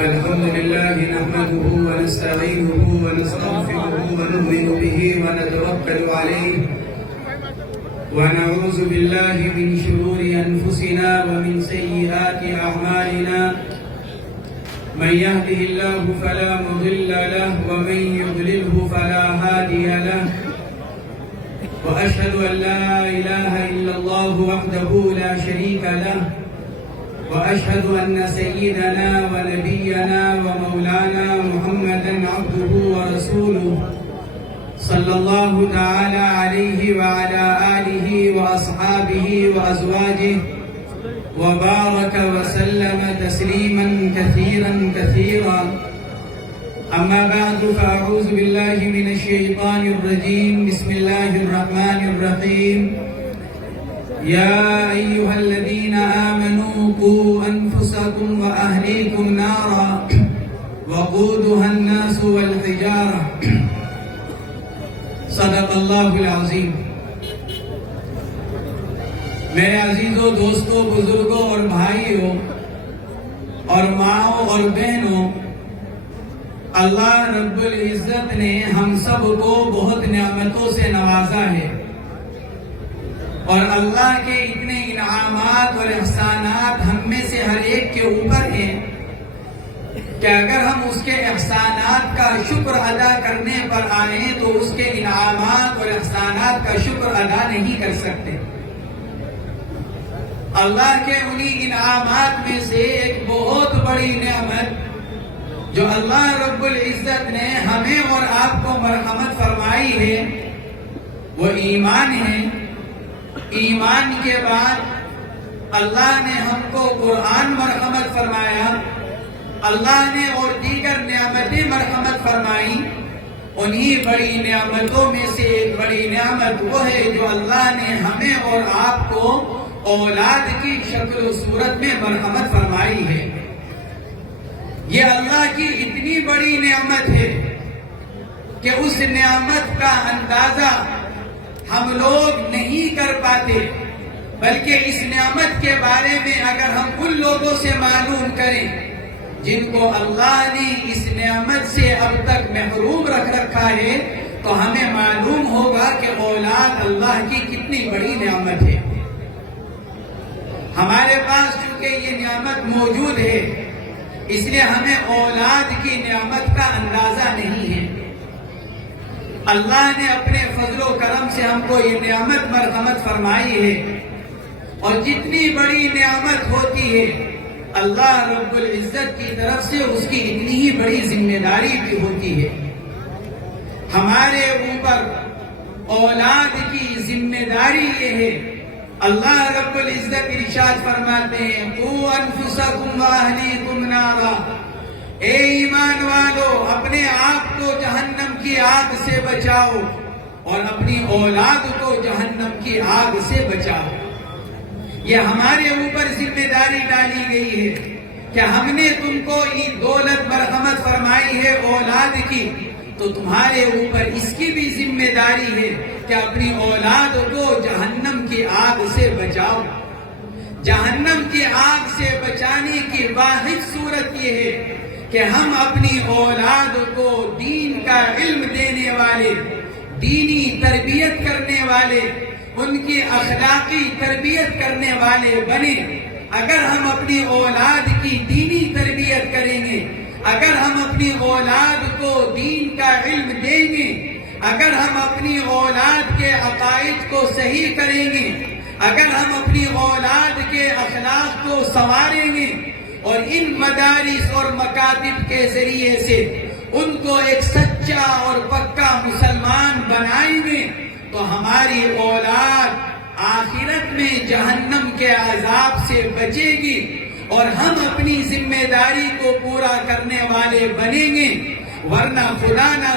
الحمد لله نحمده ونستعينه ونستغفره ونؤمن به ونتوكل عليه ونعوذ بالله من شرور أنفسنا ومن سيئات أعمالنا من يهده الله فلا مضل له ومن يضلله فلا هادي له وأشهد أن لا إله إلا الله وحده لا شريك له وأشهد أن سيدنا ونبينا ومولانا محمدا عبده ورسوله صلى الله تعالى عليه وعلى آله وأصحابه وأزواجه وبارك وسلم تسليما كثيرا كثيرا. أما بعد فأعوذ بالله من الشيطان الرجيم. بسم الله الرحمن الرحيم. يا أيها الذين آمنوا قوا أنفسكم وأهليكم نارا وقودها الناس والحجارة. صدق اللہ العظیم. میرے عزیزوں، دوستوں، بزرگوں اور بھائیوں اور ماؤں اور بہنوں، اللہ رب العزت نے ہم سب کو بہت نعمتوں سے نوازا ہے، اور اللہ کے اتنے انعامات اور احسانات ہم میں سے ہر ایک کے اوپر ہیں کہ اگر ہم اس کے احسانات کا شکر ادا کرنے پر آئیں تو اس کے انعامات اور احسانات کا شکر ادا نہیں کر سکتے. اللہ کے انہی انعامات میں سے ایک بہت بڑی نعمت جو اللہ رب العزت نے ہمیں اور آپ کو مرحمت فرمائی ہے وہ ایمان ہے. ایمان کے بعد اللہ نے ہم کو قرآن مرحمت فرمایا، اللہ نے اور دیگر نعمتیں مرحمت فرمائی. انہی بڑی نعمتوں میں سے ایک بڑی نعمت وہ ہے جو اللہ نے ہمیں اور آپ کو اولاد کی شکل و صورت میں مرحمت فرمائی ہے. یہ اللہ کی اتنی بڑی نعمت ہے کہ اس نعمت کا اندازہ ہم لوگ نہیں کر پاتے، بلکہ اس نعمت کے بارے میں اگر ہم ان لوگوں سے معلوم کریں جن کو اللہ نے اس نعمت سے اب تک محروم رکھ رکھا ہے تو ہمیں معلوم ہوگا کہ اولاد اللہ کی کتنی بڑی نعمت ہے. ہمارے پاس چونکہ یہ نعمت موجود ہے اس لیے ہمیں اولاد کی نعمت کا اندازہ نہیں ہے. اللہ نے اپنے فضل و کرم سے ہم کو یہ نعمت مرحمت فرمائی ہے، اور جتنی بڑی نعمت ہوتی ہے اللہ رب العزت کی طرف سے اس کی اتنی ہی بڑی ذمہ داری بھی ہوتی ہے. ہمارے اوپر اولاد کی ذمہ داری یہ ہے. اللہ رب العزت ارشاد فرماتے ہیں قوا انفسکم واہلیکم نارا، اے ایمان والو اپنے آپ کو جہنم کی آگ سے بچاؤ اور اپنی اولاد کو جہنم کی آگ سے بچاؤ. یہ ہمارے اوپر ذمہ داری ڈالی گئی ہے کہ ہم نے تم کو یہ دولت مرحمت فرمائی ہے اولاد کی، تو تمہارے اوپر اس کی بھی ذمہ داری ہے کہ اپنی اولاد کو جہنم کی آگ سے بچاؤ. جہنم کی آگ سے بچانے کی واحد صورت یہ ہے کہ ہم اپنی اولاد کو دین کا علم دینے والے، دینی تربیت کرنے والے، ان کی اخلاقی تربیت کرنے والے بنے. اگر ہم اپنی اولاد کی دینی تربیت کریں گے، اگر ہم اپنی اولاد کو دین کا علم دیں گے، اگر ہم اپنی اولاد کے عقائد کو صحیح کریں گے، اگر ہم اپنی اولاد کے اخلاق کو سنواریں گے اور ان مدارس اور مکاتب کے ذریعے سے ان کو ایک سچا اور پکا مسلمان بنائیں گے تو ہماری اولاد آخرت میں جہنم کے عذاب سے بچے گی اور ہم اپنی ذمہ داری کو پورا کرنے والے بنیں گے. ورنہ خدا نہ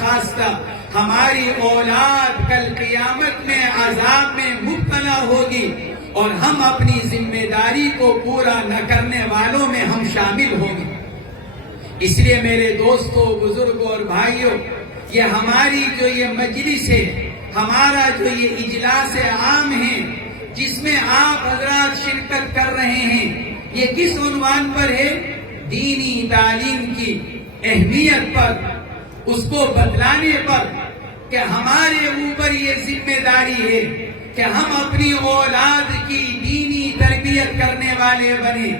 خواستہ ہماری اولاد کل قیامت میں عذاب میں مبتلا ہوگی اور ہم اپنی ذمہ داری کو پورا نہ کرنے والوں میں ہم شامل ہوں گے. اس لیے میرے دوستوں، بزرگوں اور بھائیوں، یہ ہماری جو یہ مجلس ہے، ہمارا جو یہ اجلاس عام ہے جس میں آپ حضرات شرکت کر رہے ہیں، یہ کس عنوان پر ہے؟ دینی تعلیم کی اہمیت پر، اس کو بتلانے پر کہ ہمارے اوپر یہ ذمہ داری ہے کہ ہم اپنی اولاد کی دینی تربیت کرنے والے بنے،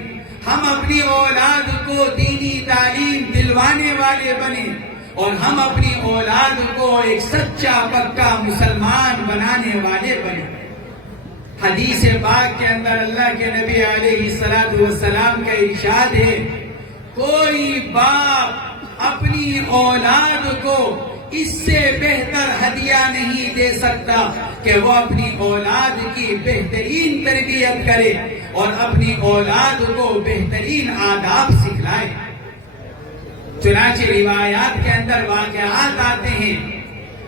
ہم اپنی اولاد کو دینی تعلیم دلوانے والے بنے، اور ہم اپنی اولاد کو ایک سچا پکا مسلمان بنانے والے بنے۔ حدیث پاک کے اندر اللہ کے نبی علیہ السلام کا ارشاد ہے، کوئی باپ اپنی اولاد کو اس سے بہتر ہدیہ نہیں دے سکتا کہ وہ اپنی اولاد کی بہترین تربیت کرے اور اپنی اولاد کو بہترین آداب سکھلائے۔ چنانچہ روایات کے اندر واقعات آتے ہیں،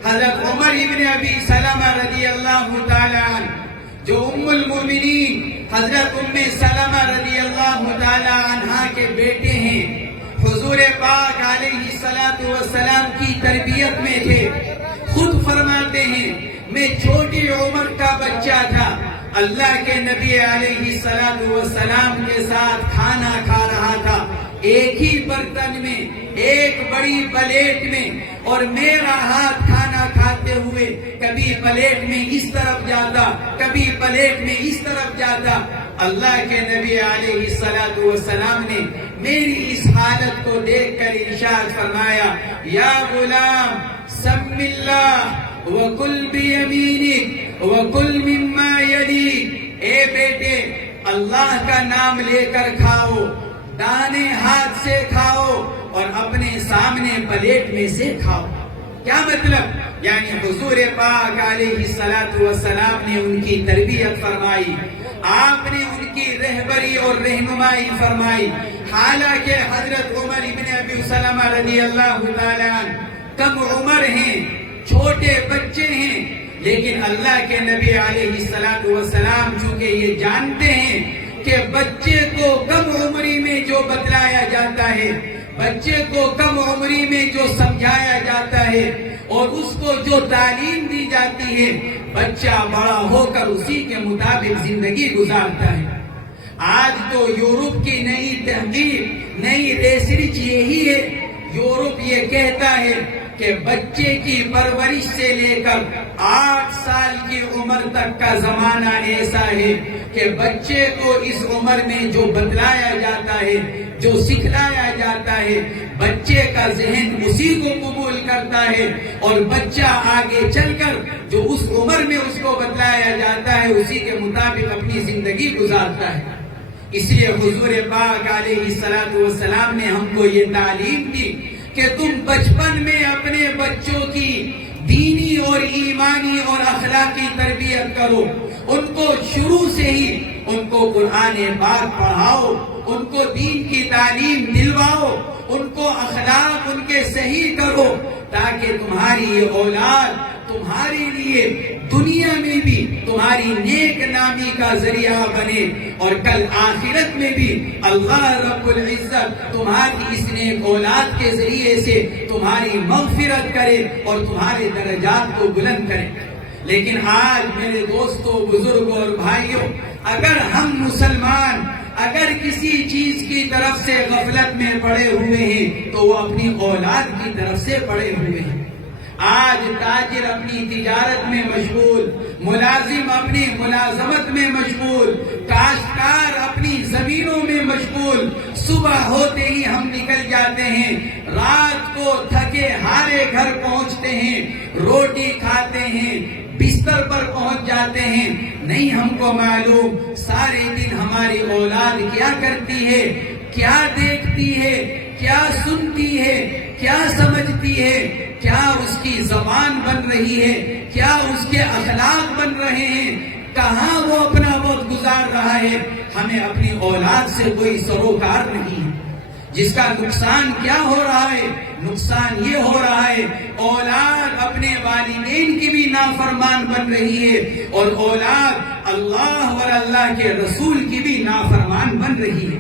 حضرت عمر ابن ابی سلمہ رضی اللہ تعالی عنہ جو ام المومنین حضرت ام سلمہ رضی اللہ تعالی عنہا کے بیٹے ہیں، حضور پاک علیہ السلام کی تربیت میں تھے، خود فرماتے ہیں میں چھوٹی عمر کا بچہ تھا، اللہ کے نبی علیہ السلام کے ساتھ کھانا کھا رہا تھا، ایک ہی برتن میں، ایک بڑی پلیٹ میں، اور میرا ہاتھ کھانا کھاتے ہوئے کبھی پلیٹ میں اس طرف جاتا، کبھی پلیٹ میں اس طرف جاتا۔ اللہ کے نبی علیہ السلام نے میری اس حالت کو دیکھ کر ارشاد فرمایا، یا غلام سم اللہ وکل بیمینک وکل مما یلیک، اے بیٹے اللہ کا نام لے کر کھاؤ، دانے ہاتھ سے کھاؤ اور اپنے سامنے پلیٹ میں سے کھاؤ۔ کیا مطلب؟ یعنی حضور پاک علیہ السلام نے ان کی تربیت فرمائی، آپ نے ان کی رہبری اور رہنمائی فرمائی۔ حالانکہ حضرت عمر ابن ابی سلمہ رضی اللہ تعالی عنہ کم عمر ہیں، چھوٹے بچے ہیں، لیکن اللہ کے نبی علیہ السلام چونکہ یہ جانتے ہیں کہ بچے کو کم عمری میں جو بتلایا جاتا ہے، بچے کو کم عمری میں جو سمجھایا جاتا ہے اور اس کو جو تعلیم دی جاتی ہے، بچہ بڑا ہو کر اسی کے مطابق زندگی گزارتا ہے۔ آج تو یورپ کی نئی تحقیق، نئی ریسرچ یہی ہے، یورپ یہ کہتا ہے کہ بچے کی پرورش سے لے کر 8 سال کی عمر تک کا زمانہ ایسا ہے کہ بچے کو اس عمر میں جو بتلایا جاتا ہے، جو سکھلایا جاتا ہے، بچے کا ذہن اسی کو قبول کرتا ہے، اور بچہ آگے چل کر جو اس عمر میں اس کو بتلایا جاتا ہے اسی کے مطابق اپنی زندگی گزارتا ہے۔ اس لیے حضور پاک علیہ السلام نے ہم کو یہ تعلیم دی کہ تم بچپن میں اپنے بچوں کی دینی اور ایمانی اور اخلاقی تربیت کرو، ان کو شروع سے ہی ان کو قرآن پاک پڑھاؤ، ان کو دین کی تعلیم دلواؤ، ان کو اخلاق ان کے صحیح کرو، تاکہ تمہاری یہ اولاد تمہارے لیے دنیا میں بھی تمہاری نیک نامی کا ذریعہ بنے، اور کل آخرت میں بھی اللہ رب العزت تمہاری اس نیک اولاد کے ذریعے سے تمہاری مغفرت کرے اور تمہارے درجات کو بلند کرے۔ لیکن آج میرے دوستوں، بزرگوں اور بھائیوں، اگر ہم مسلمان اگر کسی چیز کی طرف سے غفلت میں پڑے ہوئے ہیں تو وہ اپنی اولاد کی طرف سے پڑے ہوئے ہیں۔ آج تاجر اپنی تجارت میں مشغول، ملازم اپنی ملازمت میں مشغول، کاشتکار اپنی زمینوں میں مشغول، صبح ہوتے ہی ہم نکل جاتے ہیں، رات کو تھکے ہارے گھر پہنچتے ہیں، روٹی کھاتے ہیں، بستر پر پہنچ جاتے ہیں، نہیں ہم کو معلوم سارے دن ہماری اولاد کیا کرتی ہے، کیا دیکھتی ہے، کیا سنتی ہے، کیا سمجھتی ہے، کیا اس کی زبان بن رہی ہے، کیا اس کے اخلاق بن رہے ہیں، کہاں وہ اپنا وقت گزار رہا ہے۔ ہمیں اپنی اولاد سے کوئی سروکار نہیں ہے، جس کا نقصان کیا ہو رہا ہے؟ نقصان یہ ہو رہا ہے اولاد اپنے والدین کی بھی نافرمان بن رہی ہے، اور اولاد اللہ اور اللہ کے رسول کی بھی نافرمان بن رہی ہے۔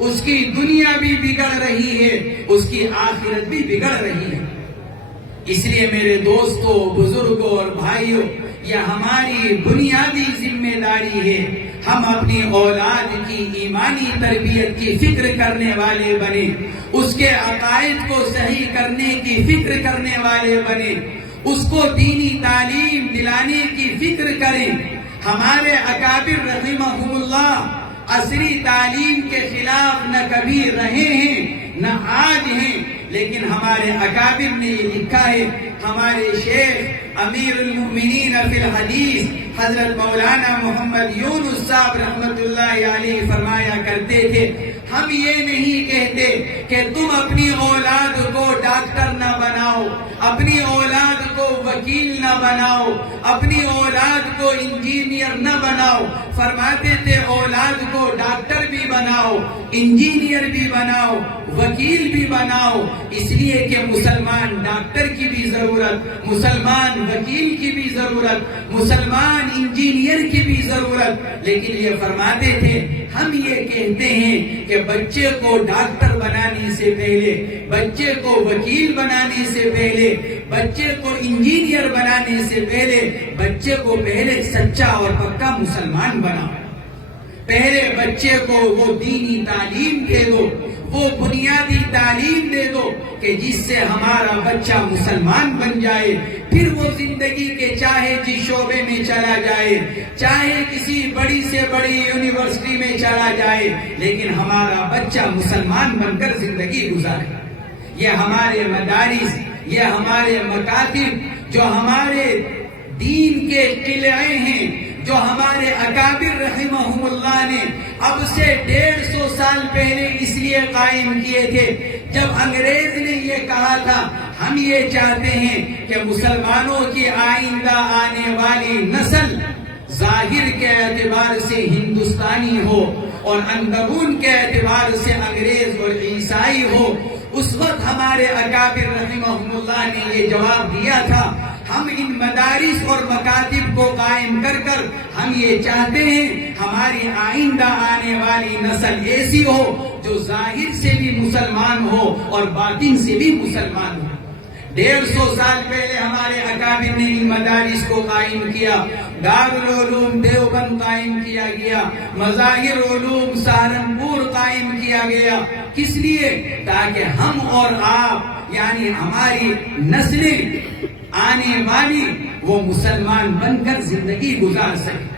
اس کی دنیا بھی بگڑ رہی ہے، اس کی آخرت بھی بگڑ رہی ہے۔ اس لیے میرے دوستوں، بزرگوں اور بھائیوں، یہ ہماری بنیادی ذمہ داری ہے۔ ہم اپنی اولاد کی ایمانی تربیت کی فکر کرنے والے بنے، اس کے عقائد کو صحیح کرنے کی فکر کرنے والے بنے، اس کو دینی تعلیم دلانے کی فکر کریں۔ ہمارے اکابر رحمہم اللہ عصری تعلیم کے خلاف نہ کبھی رہے ہیں نہ آج ہیں، لیکن ہمارے اکابر نے یہ لکھا ہے۔ ہمارے شیخ امیر المؤمنین فی الحدیث حضرت مولانا محمد یونس صاحب رحمت اللہ علیہ فرمایا کرتے تھے، ہم یہ نہیں کہتے کہ تم اپنی اولاد کو ڈاکٹر نہ بناؤ، اپنی اولاد کو وکیل نہ بناؤ، اپنی اولاد کو انجینئر نہ بناؤ۔ فرماتے تھے اولاد کو ڈاکٹر بھی بناؤ، انجینئر بھی بناؤ، وکیل بھی بناؤ، اس لیے کہ مسلمان ڈاکٹر کی بھی ضرورت، مسلمان وکیل کی بھی ضرورت، مسلمان انجینئر کی بھی ضرورت۔ لیکن یہ فرماتے تھے ہم یہ کہتے ہیں کہ بچے کو ڈاکٹر بنانے سے پہلے، بچے کو وکیل بنانے سے پہلے، بچے کو انجینئر بنانے سے پہلے، بچے کو پہلے سچا اور پکا مسلمان بناؤ۔ پہلے بچے کو وہ دینی تعلیم دے دو، وہ بنیادی تعلیم دے دو کہ جس سے ہمارا بچہ مسلمان بن جائے، پھر وہ زندگی کے چاہے جس شعبے میں چلا جائے، چاہے کسی بڑی سے بڑی یونیورسٹی میں چلا جائے، لیکن ہمارا بچہ مسلمان بن کر زندگی گزارے۔ یہ ہمارے مدارس، یہ ہمارے مکاتب جو ہمارے دین کے قلعے ہیں، جو ہمارے اکابر رحمہم اللہ نے اب سے 150 سال پہلے اس لیے قائم کیے تھے، جب انگریز نے یہ کہا تھا ہم یہ چاہتے ہیں کہ مسلمانوں کی آئندہ آنے والی نسل ظاہر کے اعتبار سے ہندوستانی ہو اور اندرون کے اعتبار سے انگریز اور عیسائی ہو۔ اس وقت ہمارے اکابر رحمہم اللہ نے یہ جواب دیا تھا، ہم ان مدارس اور مکاتب کو قائم کر کر ہم یہ چاہتے ہیں ہماری آئندہ آنے والی نسل ایسی ہو جو ظاہر سے بھی مسلمان ہو اور باطن سے بھی مسلمان ہو۔ 150 سال پہلے ہمارے اکابر نے ان مدارس کو قائم کیا، دارالعلوم دیوبند قائم کیا گیا، مظاہر علوم سہارنپور قائم کیا گیا۔ کس لیے؟ تاکہ ہم اور آپ یعنی ہماری نسلیں آنے والی وہ مسلمان بن کر زندگی گزار سکے۔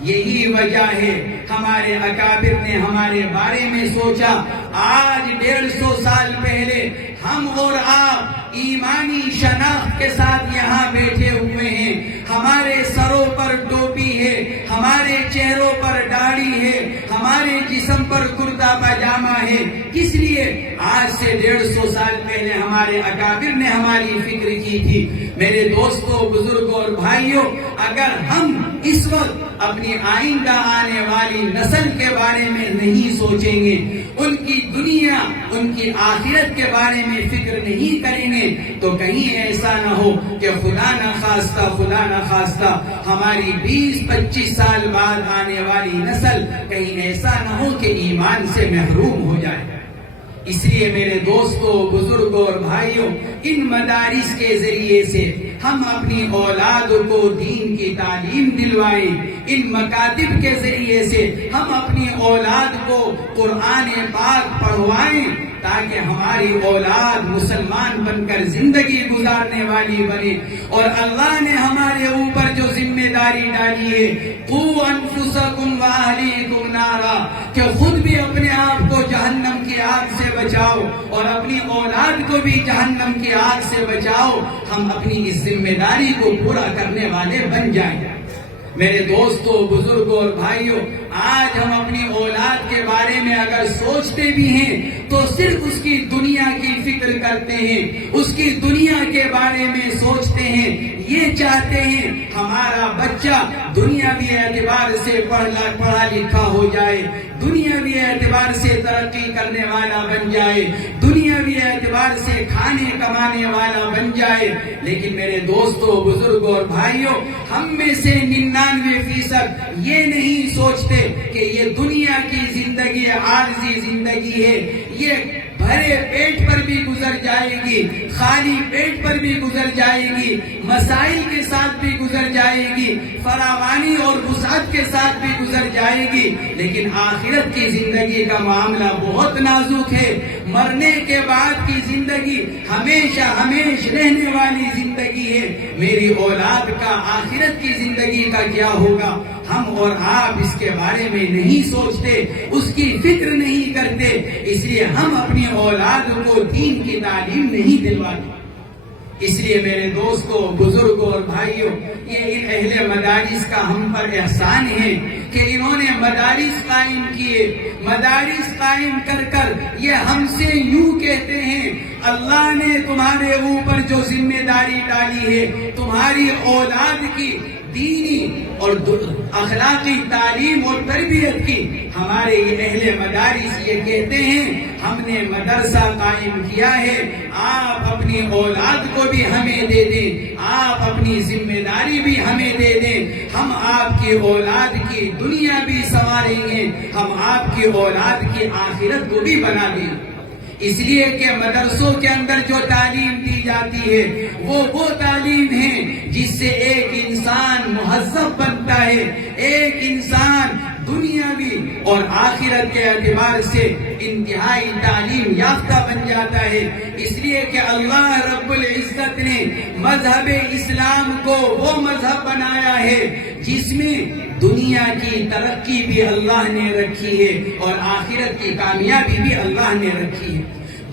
یہی وجہ ہے ہمارے اکابر نے ہمارے بارے میں سوچا۔ آج 150 سال پہلے ہم اور آپ ایمانی شناخت کے ساتھ یہاں بیٹھے ہوئے ہیں، ہمارے سروں پر ٹوپی ہے، ہمارے چہروں پر داڑھی ہے، ہمارے جسم پر کرتا پاجامہ ہے۔ کس لیے؟ آج سے 150 سال پہلے ہمارے اکابر نے ہماری فکر کی تھی۔ میرے دوستوں، بزرگوں اور بھائیوں، اگر ہم اس وقت اپنی آئندہ آنے والی نسل کے بارے میں نہیں سوچیں گے، ان کی دنیا، ان کی آخرت کے بارے میں فکر نہیں کریں گے، تو کہیں ایسا نہ ہو کہ خدا نہ خواستہ ہماری 20-25 سال بعد آنے والی نسل کہیں ایسا نہ ہو کہ ایمان سے محروم ہو جائے۔ اس لیے میرے دوستوں، بزرگوں اور بھائیوں، ان مدارس کے ذریعے سے ہم اپنی اولاد کو دین کی تعلیم دلوائیں، ان مکاتب کے ذریعے سے ہم اپنی اولاد کو قرآن پاک پڑھوائیں تاکہ ہماری اولاد مسلمان بن کر زندگی گزارنے والی بنے۔ اور اللہ نے ہمارے اوپر جو ذمہ داری ڈالی ہے، قُوْ أَنفُسَكُمْ وَأَهْلِيكُمْ نَارًا، کہ خود بھی اپنے آپ کو جہنم کی آگ سے بچاؤ اور اپنی اولاد کو بھی جہنم کی آگ سے بچاؤ۔ ہم اپنی اس ذمہ داری کو پورا کرنے والے بن جائیں۔ میرے دوستوں، بزرگوں اور بھائیوں، آج ہم اپنی اولاد کے بارے میں اگر سوچتے بھی ہیں تو صرف اس کی دنیا کی فکر کرتے ہیں، اس کی دنیا کے بارے میں سوچتے ہیں، یہ چاہتے ہیں ہمارا بچہ دنیاوی اعتبار سے پڑھا لکھا ہو جائے، دنیاوی اعتبار سے ترقی کرنے والا بن جائے، دنیاوی اعتبار سے کھانے کمانے والا بن جائے۔ لیکن میرے دوستوں، بزرگوں اور بھائیوں، ہم میں سے 99% یہ نہیں سوچتے کہ یہ دنیا کی زندگی عارضی زندگی ہے، یہ بھرے پیٹ پر بھی گزر جائے گی، خالی پیٹ پر بھی گزر جائے گی، مسائل کے ساتھ بھی گزر جائے گی، فراوانی اور وسعت کے ساتھ بھی گزر جائے گی، لیکن آخرت کی زندگی کا معاملہ بہت نازک ہے۔ مرنے کے بعد کی زندگی ہمیشہ ہمیشہ رہنے والی زندگی ہے۔ میری اولاد کا آخرت کی زندگی کا کیا ہوگا، ہم اور آپ اس کے بارے میں نہیں سوچتے، اس کی فکر نہیں کرتے، اس لیے ہم اپنی اولاد کو دین کی تعلیم نہیں دلواتے۔ اس لیے میرے دوستوں، بزرگوں اور بھائیوں، یہ ان اہل مدارس کا ہم پر احسان ہے کہ انہوں نے مدارس قائم کیے۔ مدارس قائم کر کر یہ ہم سے یوں کہتے ہیں، اللہ نے تمہارے اوپر جو ذمہ داری ڈالی ہے، تمہاری اولاد کی دینی اور اخلاقی تعلیم اور تربیت کی، ہمارے یہ اہل مدارس یہ کہتے ہیں ہم نے مدرسہ قائم کیا ہے، آپ اپنی اولاد کو بھی ہمیں دے دیں، آپ اپنی ذمہ داری بھی ہمیں دے دیں، ہم آپ کی اولاد کی دنیا بھی سنواریں گے، ہم آپ کی اولاد کی آخرت کو بھی بنا دیں۔ اس لیے کہ مدرسوں کے اندر جو تعلیم دی جاتی ہے وہ تعلیم ہے جس سے ایک انسان مہذب بنتا ہے، ایک انسان دنیاوی اور آخرت کے اعتبار سے انتہائی تعلیم یافتہ بن جاتا ہے۔ اس لیے کہ اللہ رب العزت نے مذہب اسلام کو وہ مذہب بنایا ہے جس میں دنیا کی ترقی بھی اللہ نے رکھی ہے اور آخرت کی کامیابی بھی اللہ نے رکھی ہے۔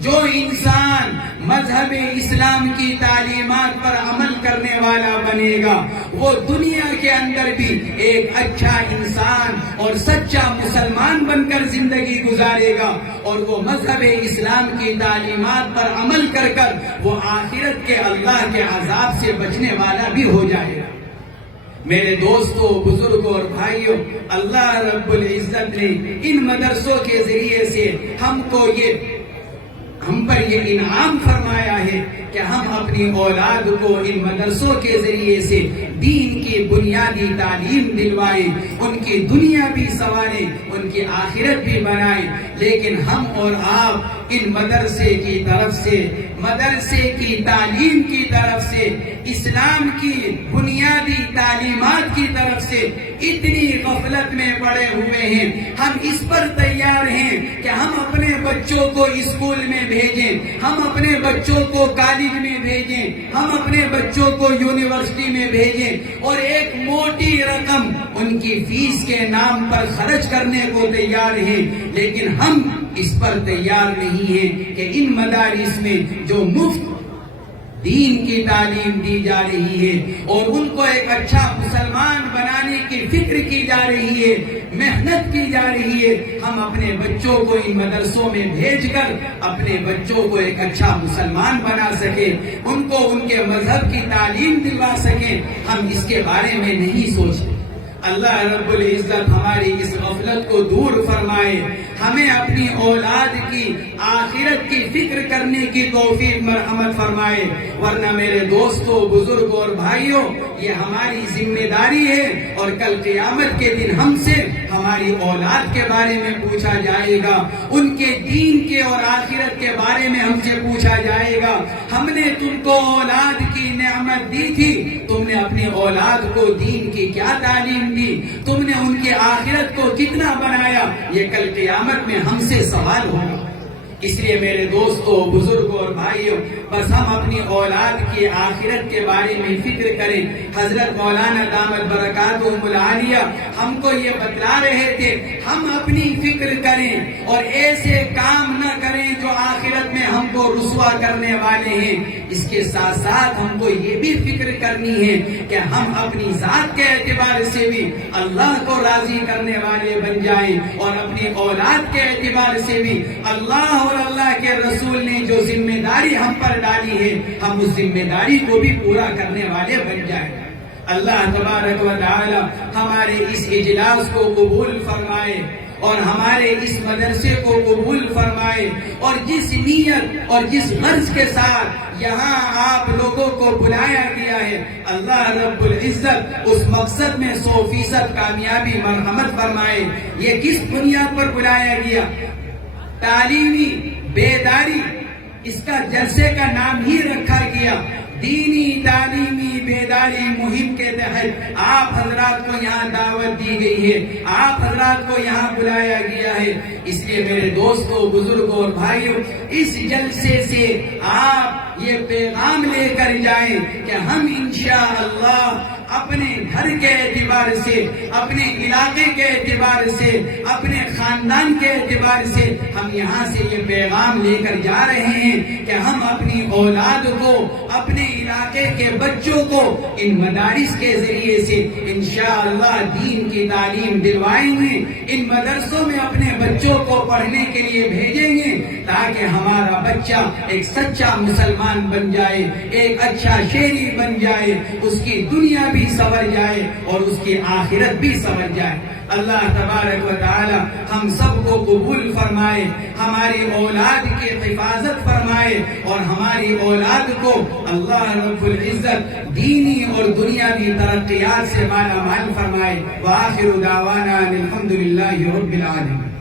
جو انسان مذہب اسلام کی تعلیمات پر عمل کرنے والا بنے گا وہ دنیا کے اندر بھی ایک اچھا انسان اور سچا مسلمان بن کر زندگی گزارے گا، اور وہ مذہب اسلام کی تعلیمات پر عمل کر کر وہ آخرت کے اللہ کے عذاب سے بچنے والا بھی ہو جائے گا۔ میرے دوستوں، بزرگوں اور بھائیوں، اللہ رب العزت نے ان مدرسوں کے ذریعے سے ہم پر یہ انعام فرمایا ہے کہ ہم اپنی اولاد کو ان مدرسوں کے ذریعے سے دین کی بنیادی تعلیم دلوائیں، ان کی دنیا بھی سنواریں، ان کی آخرت بھی بنائیں۔ لیکن ہم اور آپ ان مدرسے کی طرف سے، مدرسے کی تعلیم کی طرف سے، اسلام کی بنیادی تعلیمات کی طرف سے اتنی غفلت میں پڑے ہوئے ہیں۔ ہم اس پر تیار ہیں کہ ہم اپنے بچوں کو اسکول میں بھیجیں، ہم اپنے بچوں کو کالج میں بھیجیں، ہم اپنے بچوں کو یونیورسٹی میں بھیجیں اور ایک موٹی رقم ان کی فیس کے نام پر خرچ کرنے کو تیار ہیں، لیکن ہم اس پر تیار نہیں ہیں کہ ان مدارس میں جو مفت دین کی تعلیم دی جا رہی ہے اور ان کو ایک اچھا مسلمان بنانے کی فکر کی جا رہی ہے، محنت کی جا رہی ہے، ہم اپنے بچوں کو ان مدرسوں میں بھیج کر اپنے بچوں کو ایک اچھا مسلمان بنا سکیں، ان کو ان کے مذہب کی تعلیم دلوا سکیں، ہم اس کے بارے میں نہیں سوچتے۔ اللہ رب العزت ہماری اس غفلت کو دور فرمائے، ہمیں اپنی اولاد کی آخرت کی فکر کرنے کی توفیق مرحمت فرمائے، ورنہ میرے دوستوں، بزرگوں اور بھائیوں، یہ ہماری ذمہ داری ہے اور کل قیامت کے دن ہم سے ہماری اولاد کے بارے میں پوچھا جائے گا، ان کے دین کے اور آخرت کے بارے میں ہم سے پوچھا جائے گا۔ ہم نے تم کو اولاد کی نعمت دی تھی، تم نے اپنی اولاد کو دین کی کیا تعلیم دی، تم نے ان کی آخرت کو کتنا بنایا، یہ کل قیامت میں ہم سے سوال ہوگا۔ اس لیے میرے دوستوں، بزرگوں اور بھائیوں، بس ہم اپنی اولاد کی آخرت کے بارے میں فکر کریں۔ حضرت مولانا دامت برکاتہم العالیہ ہم کو یہ بتلا رہے تھے، ہم اپنی فکر کریں اور ایسے کام نہ کریں جو آخرت میں ہم کو رسوا کرنے والے ہیں۔ اس کے ساتھ ساتھ ہم کو یہ بھی فکر کرنی ہے کہ ہم اپنی ذات کے اعتبار سے بھی اللہ کو راضی کرنے والے بن جائیں اور اپنی اولاد کے اعتبار سے بھی اللہ اور اللہ کے رسول نے جو ذمہ داری ہم پر ڈالی ہے ہم اس ذمہ داری کو بھی پورا کرنے والے بن جائیں۔ اللہ تبارک و تعالی ہمارے اس اجلاس کو قبول فرمائے اور ہمارے اس مدرسے کو قبول فرمائے، اور جس نیت اور جس غرض کے ساتھ یہاں آپ لوگوں کو بلایا گیا ہے، اللہ رب العزت اس مقصد میں 100% کامیابی مرحمت فرمائے۔ یہ کس بنیاد پر بلایا گیا؟ تعلیمی بیداری، اس کا جلسے کا نام ہی رکھا گیا۔ دینی تعلیمی بیداری مہم کے تحت آپ حضرات کو یہاں دعوت دی گئی ہے، آپ حضرات کو یہاں بلایا گیا ہے۔ اس لیے میرے دوستوں، بزرگوں اور بھائیوں، اس جلسے سے آپ یہ پیغام لے کر جائیں کہ ہم انشاءاللہ اپنے گھر کے اعتبار سے، اپنے علاقے کے اعتبار سے، اپنے خاندان کے اعتبار سے ہم یہاں سے یہ پیغام لے کر جا رہے ہیں کہ ہم اپنی اولاد کو، اپنے علاقے کے بچوں کو ان مدارس کے ذریعے سے انشاءاللہ دین کی تعلیم دلوائیں گے، ان مدرسوں میں اپنے بچوں کو پڑھنے کے لیے بھیجیں گے تاکہ ہمارا بچہ ایک سچا مسلمان بن جائے، ایک اچھا شہری بن جائے، اس کی دنیا بھی سنور جائے اور اس کی آخرت بھی سنور جائے۔ اللہ تبارک و تعالی ہم سب کو قبول فرمائے، ہماری اولاد کی حفاظت فرمائے اور ہماری اولاد کو اللہ رب العزت دینی اور دنیاوی ترقیات سے مالا مال فرمائے۔ وآخر دعوانا الحمدللہ رب العالمین۔